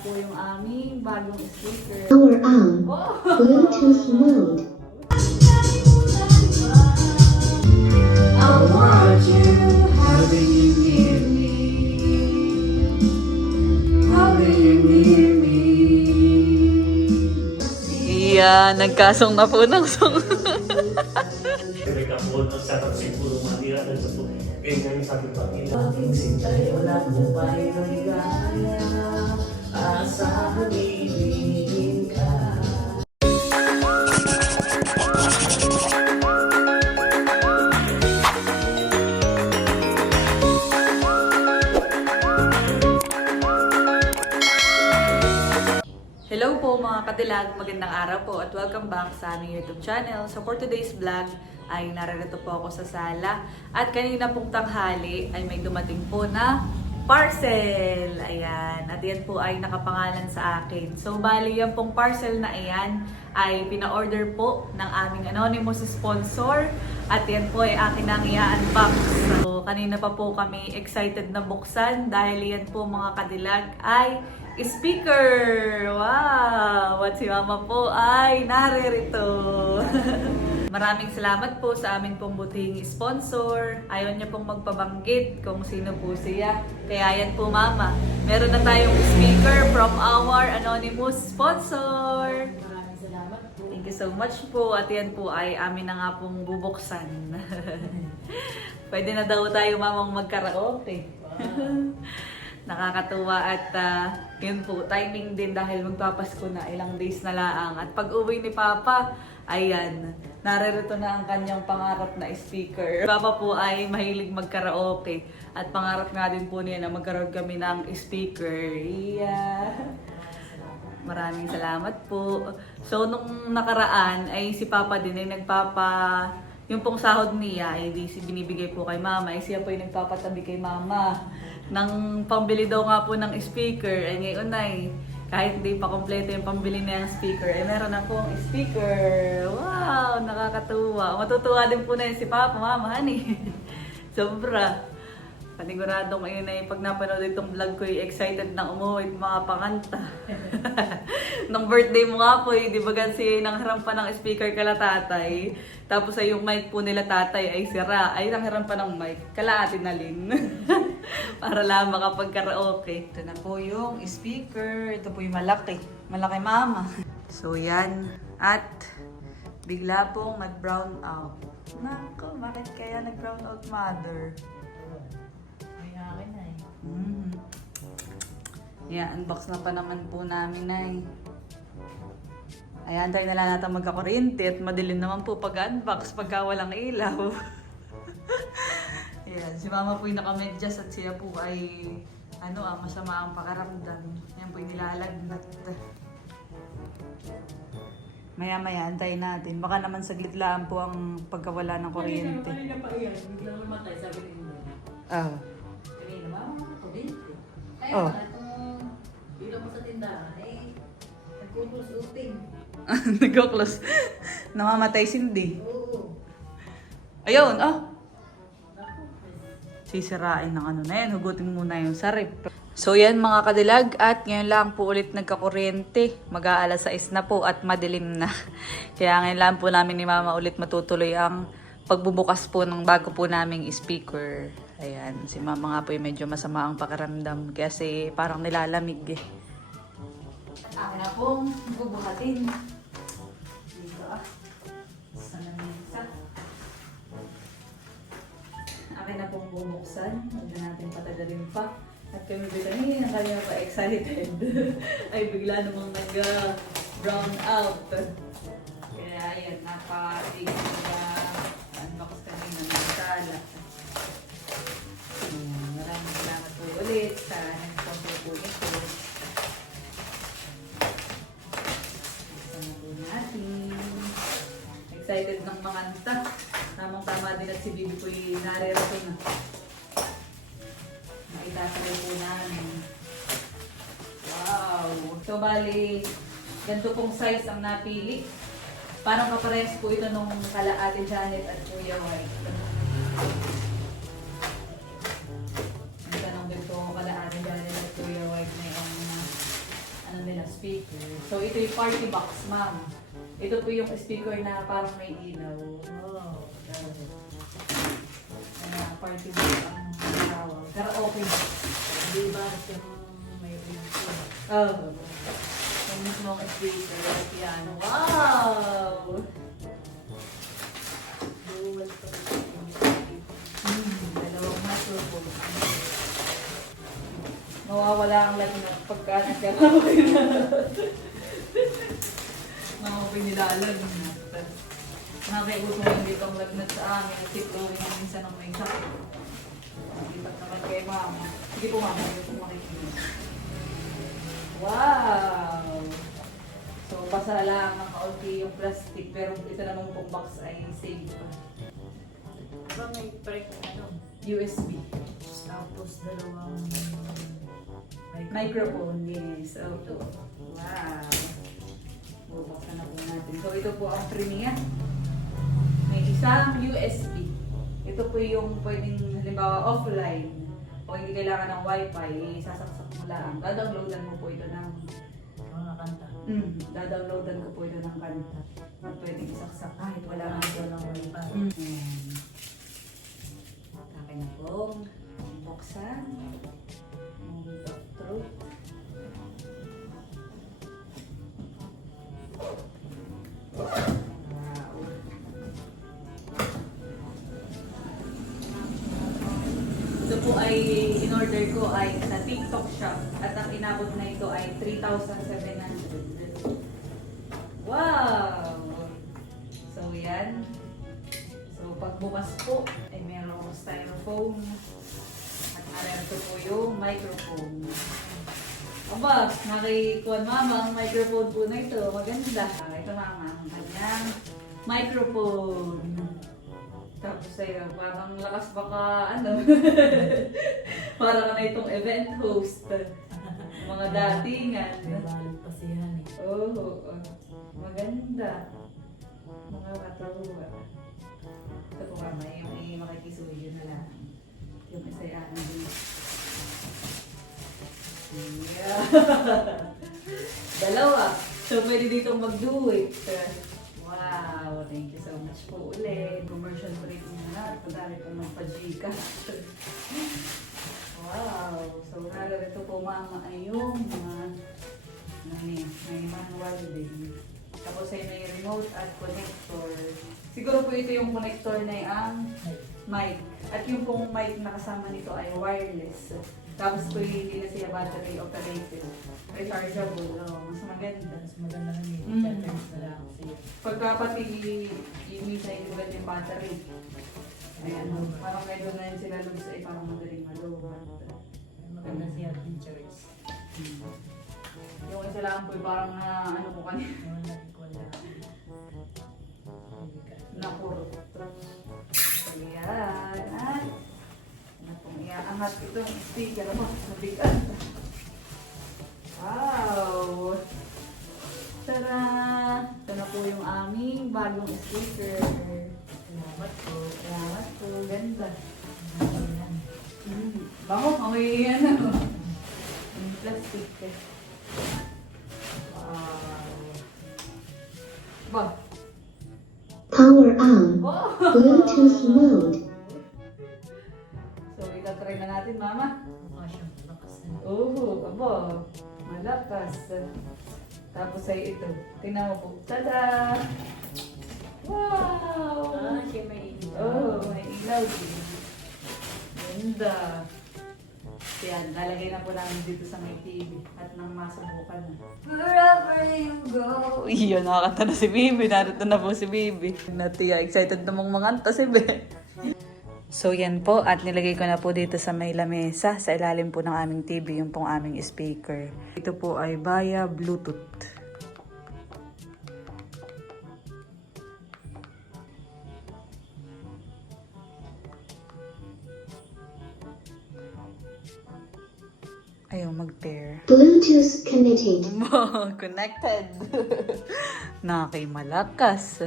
po yung aming bagong speaker. Power on. Bluetooth mode. I want you, how do you hear me? How do you hear me? Iya, nagkasong na po ng song. Mereka po nagsasabi siguro manira sa po. Ganyan sabi pa nila. Aking sintay, wala mo pa'y maligaya. Asahan ibigin ka. Hello po mga katilag, magandang araw po at welcome back sa aming YouTube channel. So for today's vlog ay narito po ako sa sala at kanina pong tanghali ay may dumating po na parcel. Ayan, at yan po ay nakapangalan sa akin. So bali yan pong parcel na ayan ay pina-order po ng aming anonymous sponsor at yan po ay akin nang i-unbox. So kanina pa po kami excited na buksan dahil yan po mga kadilag ay speaker! Wow! At si mama po ay naririto. Maraming salamat po sa amin pong butihing sponsor. Ayaw niya pong magpabanggit kung sino po siya. Kaya yan po mama. Meron na tayong speaker from our anonymous sponsor. Maraming salamat po. Thank you so much po. At yan po ay amin na nga pong bubuksan. Pwede na daw tayo mamang magkaraoke. Wow. Nakakatuwa at yun po, timing din dahil magpapasko na, ilang days na laang. At pag uwi ni Papa, ayan, naririto na ang kanyang pangarap na speaker. Papa po ay mahilig magkaraoke at pangarap nga din po niya na magkaroon kami ng speaker. Yeah. Maraming salamat po. So nung nakaraan ay si Papa din ay yung pong sahod niya ay binibigay po kay Mama. Ay siya po yung nagpapatabi kay Mama ng pambili daw nga po ng speaker. Ay ngayon ay kahit hindi pa kompleto yung pambili niya ng speaker, ay meron na pong speaker. Wow! Nakakatuwa. Matutuwa din po na yun si Papa, Mama, honey. Sobra. Panigurado ngayon ay pag napanood itong vlog ko, excited na umuwi at mga panganta. Nung birthday mo nga po, di ba kasi nangharam pa ng speaker kala tatay. Tapos ay yung mic po nila tatay ay sira. Ay nangharam pa ng mic. Kala Ate Nalin. Para lang makapag-karaoke. Ito na po yung speaker. Ito po yung malaki. Malaki mama. So yan. At bigla pong nag-brown out. Nako, bakit kaya nag-brown out, mother? Yeah, unbox na pa naman po namin ay. Ayan, tayo na lang natin magkakuryente at madilim naman po pag-unbox pagka walang ilaw. Ayan, si mama po yung nakamedyas at siya po ay masama ang pakaramdam. Ayan po yung nilalagnat. Maya-maya, antayin natin. Baka naman saglit lang po ang pagkawala ng kuryente. Kanina pa iyan, biglang namatay, sabi ni Ina. Ah. Kanina, mama, kuryente. Kaya Oh. itong bilang mo sa tindahan, nagkukus-uting. Nag-close. Namamatay sindi. Oo. Ayun, ah. Naku, Sisirain ng ano na yan. Hugutin muna yung sarip. So yan mga kadilag at ngayon lang po ulit nagkakuryente. Mag-aalas 6 na po at madilim na. Kaya ngayon lang po namin ni Mama ulit matutuloy ang pagbubukas po ng bago po naming speaker. Ayan, si Mama nga po yung medyo masama ang pakiramdam kasi parang nilalamig eh. Akin na pong bubuhatin. Dito sa lamesa. Akin na pong bubuksan. Huwag na natin patagalin pa. At kami kanina kaya pa excited. Ay bigla namang nag-brown out. Kaya ayan, napaka-tig unbox kanina ng sala. Maraming salamat po ulit sa nag-sponsor po nito. Sana po natin. Excited ng makanta. Tamang-tama din at si Bibi po yung naririto na. Maitatry po namin. Wow! So, bali, ganito pong size ang napili. Parang kaparehas po ito nung kala Ate Janet at Kuya White. Ang tanong din po kala Ate Janet at Kuya White na yung ano nila, speaker. So ito yung party box, ma'am. Ito po yung speaker na parang may ilaw. Oh, Kaya party box ang tawag. Karaoke box. di ba yung may ito? Oh. Yung mismong speaker. Yan. Wow! Dual pa rin. Dalawang microphone. Mawawala ang lagnat pagka nagkakaroon na. Mga pinilalagnat. Nakakaiuso yung dito ang lagnat sa amin. Kasi flowing ang minsan ng may sakit. Ibat naman kay mama. Sige po mama, hindi po makikinig. Wow! So, basa lang ng kaunti yung plastic. Pero ito naman pong box ay safe. Diba may break ano? USB. Tapos dalawang Microphone, yes. So, ito. Wow. Bubuksan na po natin. So, ito po ang premiere. May isang USB. Ito po yung pwedeng, halimbawa, offline. O hindi kailangan ng wifi, sasaksak mo lang. Dadownloadan mo po ito ng mga kanta. Dadownloadan ko po ito ng kanta. Na pwedeng isaksak kahit wala nga ito ng wifi. Ayan. Akin na pong buksan. Throat. Wow. Ito po ay in-order ko ay sa TikTok shop at ang inabot na ito ay 3,700. Wow! So yan. So pagbukas po ay merong styrofoam at narito po yung microphone. Aba, nakikuha mama ang microphone po na ito. Maganda. Ito mama, ang kanyang microphone. Tapos sa'yo, parang lakas baka ano. Para ka na itong event host. Mga datingan. May balit pa siya eh. Oh, maganda. Mga katawa. Ito po mama, yung makikisuyo na lang. Yung isayaan din. Yeah. Dalawa. So, pwede ditong mag-do-it. Wow, thank you so much po ulit. Commercial break na lahat. Padali pong magpa-Gcash. Wow. So, narito po mama ay yung mga may manual din. Tapos ay may remote at connector. Siguro po ito yung connector na ang mic. At yung pong mic na kasama nito ay wireless. Tapos po hindi na siya battery operated. Rechargeable. Mas maganda. Mas maganda na nito. Mm. Chat-times na lang siya. Pagka pati yung sa ilugan yung battery. Ay ano, parang medyo na yun sila lubos ay parang madaling malubat. Maganda siya features. Yung isa lang po parang na ano po kanina. Yung wala. Napurot. So yan. At ano pong iaangat itong speaker mo. Mabigat. Wow! Tara! Ito na po yung aming bagong speaker. Salamat po. Salamat po. Ganda. Ayan. Bango, may ano. Yung plastic. Wow. Ba? Power on. Oh! Bluetooth mode. So, itatry na natin, mama. Mukha siyang lakas na. Oh, abo. Malakas. Tapos ay ito. Tingnan mo po. Tada! Wow! Siya may ilaw. Oh, may ilaw din. Ganda. Yan, lalagay na po namin dito sa may TV at nang masubukan na. Wherever you go. Iyon, nakakanta na si Bibi. Narito na po si Bibi. Natiya, excited namang manganta si Bibi. So yan po, at nilagay ko na po dito sa may lamesa, sa ilalim po ng aming TV, yung pong aming speaker. Ito po ay via Bluetooth. Ayaw mag-pair. Bluetooth connected. Connected. Nakakimalakas.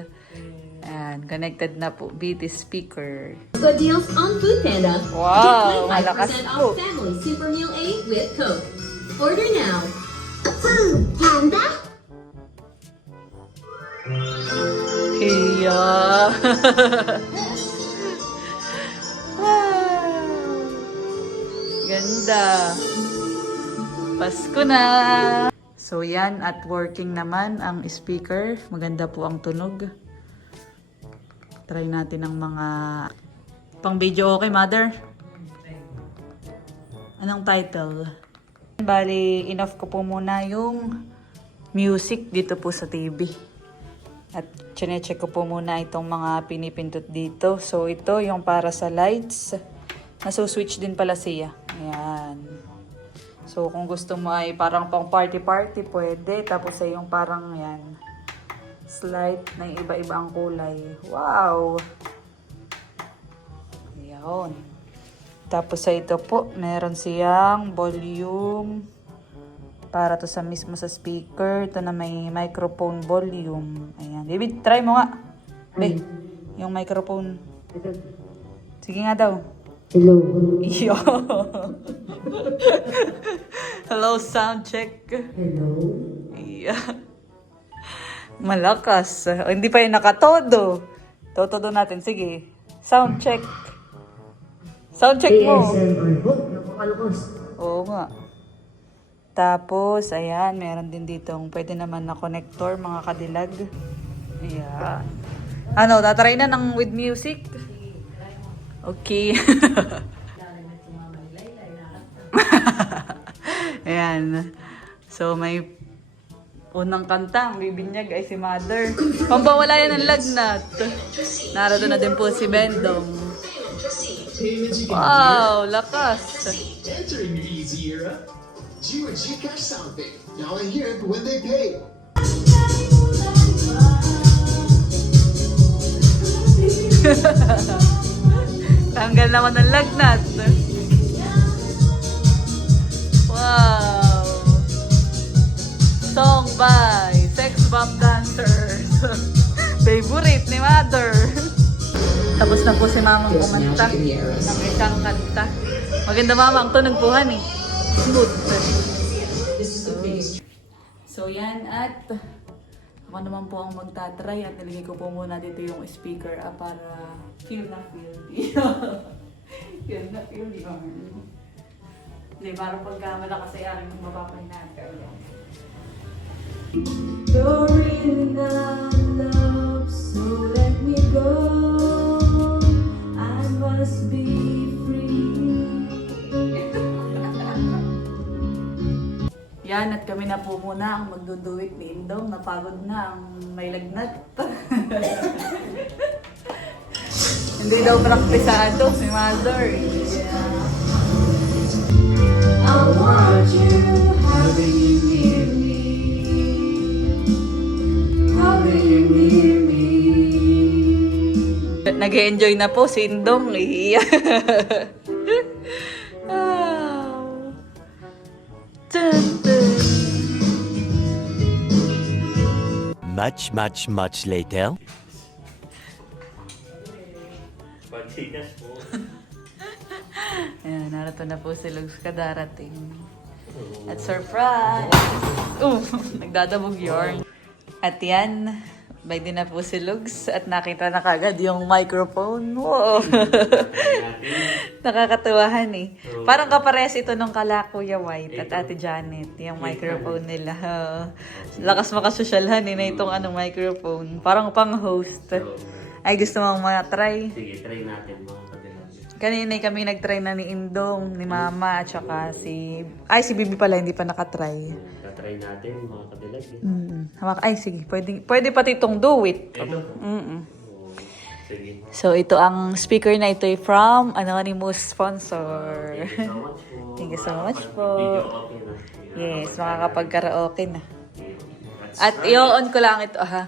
And connected na po, BT speaker. Good deals on Foodpanda. Wow, Get 25% malakas po. off family super meal 8 with Coke. Order now. Food Yeah. Ganda. Pasko na. So yan, at working naman ang speaker. Maganda po ang tunog. Try natin ang mga pang video. Okay, mother? Anong title? Bali, inoff ko po muna yung music dito po sa TV. At chinecheck ko po muna itong mga pinipindot dito. So ito yung para sa lights. Nasuswitch din pala siya. Ayan. So kung gusto mo ay parang pang party-party, pwede. Tapos ay yung parang yan. Slide na yung iba-iba ang kulay. Wow! Ayan. Tapos sa ito po, meron siyang volume. Para to sa mismo sa speaker. Ito na may microphone volume. Ayan. David, try mo nga. Be, yung microphone. Sige nga daw. Hello. Yo. Hello, sound check. Hello. Yeah. Malakas. O, hindi pa yung nakatodo. Totodo natin. Sige. Sound check. Sound check mo. Oo nga. Tapos, ayan, meron din ditong pwede naman na connector, mga kadilag. Ayan. Ano, tatry na ng with music? Okay. Ayan. So, may unang kanta, ang bibinyag ay si Mother. Pampawala yan ng lagnat. Narado na din po si Bendong. Wow, lakas. Entering your easy era. G or Gcash Soundbit. Now I hear it when they pay. Tanggal naman ng lagnat. Wow. Song by Sex Bomb Dancers. Favorite ni Mother. Tapos na po si Mamang kumanta ng isang kanta. Maganda Mama ang tunog po, honey. Smooth. So yan, at ako naman po ang magtatry at nilagay ko po muna dito yung speaker para feel na feel. Feel na feel yun. Hindi, parang pagka malakas ay aking mapapahinaan ka. You're really not love, so let me go. I must be free. Yan, at kami na po muna ang magduduwit ni Indong. Napagod na ang may lagnat. Hindi daw praktisado si Mother. Yeah. I want you, having you near me. Having you near me. Nag-enjoy na po si Indong. Much later. Pagsinas po. Ayan, narito na po si Lugs kadarating. At surprise! Nagdadabog yarn. At yan, by din na po si Lugs at nakita na kagad yung microphone. Wow! Nakakatuwahan eh. Parang kapares ito nung kala Kuya White at Ate Janet, yung microphone nila. Lakas makasosyalhan eh na itong microphone. Parang pang-host. Ay, gusto mong matry? Sige, try natin mga kabilang. Kanina kami nag-try na ni Indong, ni Mama, at saka si... Ay, si Bibi pala, hindi pa nakatry. Try natin mga kabilang. Ay, sige. Pwede pati itong do it. Ito? Mm-mm. Sige. So, ito ang speaker na ito ay from anonymous sponsor. Thank you so much po. Thank you so much po. Video okay na. Yes, makakapag-karaoke na. At i-on ko lang ito, ha.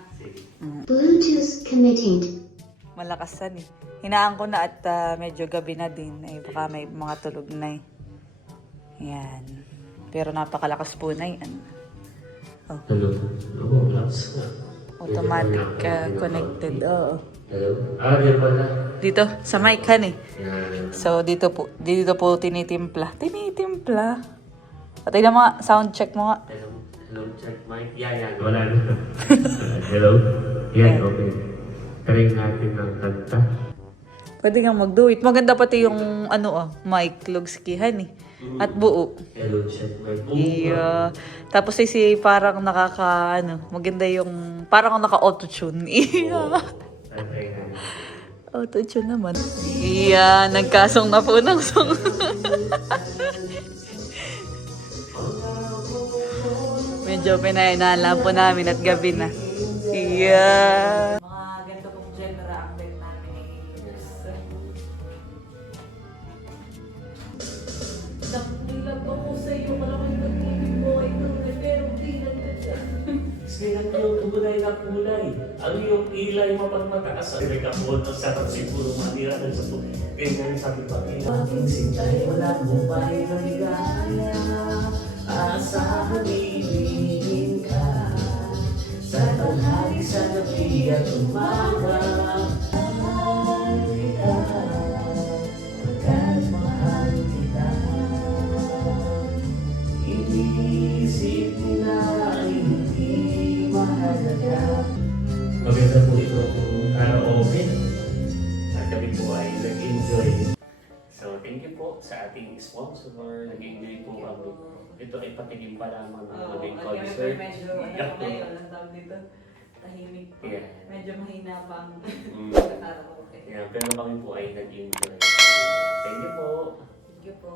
Bluetooth connected. Malakasan eh. Hinaan ko na at medyo gabi na din. Eh, baka may mga tulog na eh. Yan. Pero napakalakas po na yan. Oh. Hello. Oo, relax na. Automatic connected. Oo. Hello? Yan pala. Dito, sa mic han eh. Yan. So, dito po tinitimpla. Tinitimpla. Patay na mga sound check mo nga. Hello, check mic. Yan. Wala na. Hello? Yan, okay. Try natin ng kanta. Pwede kang mag-do-it. Maganda pati yung mic, lugskihan eh. At buo. Hello, chat. May buo. Iya. Tapos ay si parang maganda yung, parang naka-auto-tune. Iya. Try natin. Auto-tune naman. Iya, nagkasong na po ng song. Medyo pinahinala po namin at gabi na. Iya. Mga ganito pong genre ang bet namin ni Nakulang ako sa iyo, maraming pag-ibig mo ay tunay, pero di nagkatsa. Sinan ko yung tunay na kulay. Ang iyong ilay mapagmataas. Pinagkapon ng sarap siguro manira ng sa puso. Ganyan sabi pa nila. Aking sintay, wala mong pahay na ligaya. Asahan ibigin ka. Sa tanghali, sa gabi at umaga. Mahal kita. Pagkat mahal kita. Inisip nila ay hindi mahalaga. Maganda po itong karaoke. At kami po ay nag-enjoy. So, thank you po sa ating sponsor. Nag-enjoy po kami. Ito ay patikim pa lamang ng maging concert. Medyo, ngayon, ang tawag dito, tahimik po. Yeah. Medyo mahina pa ang Mm. karaoke. Yeah, pero kami po ay nag-enjoy. Thank you po. Thank you po.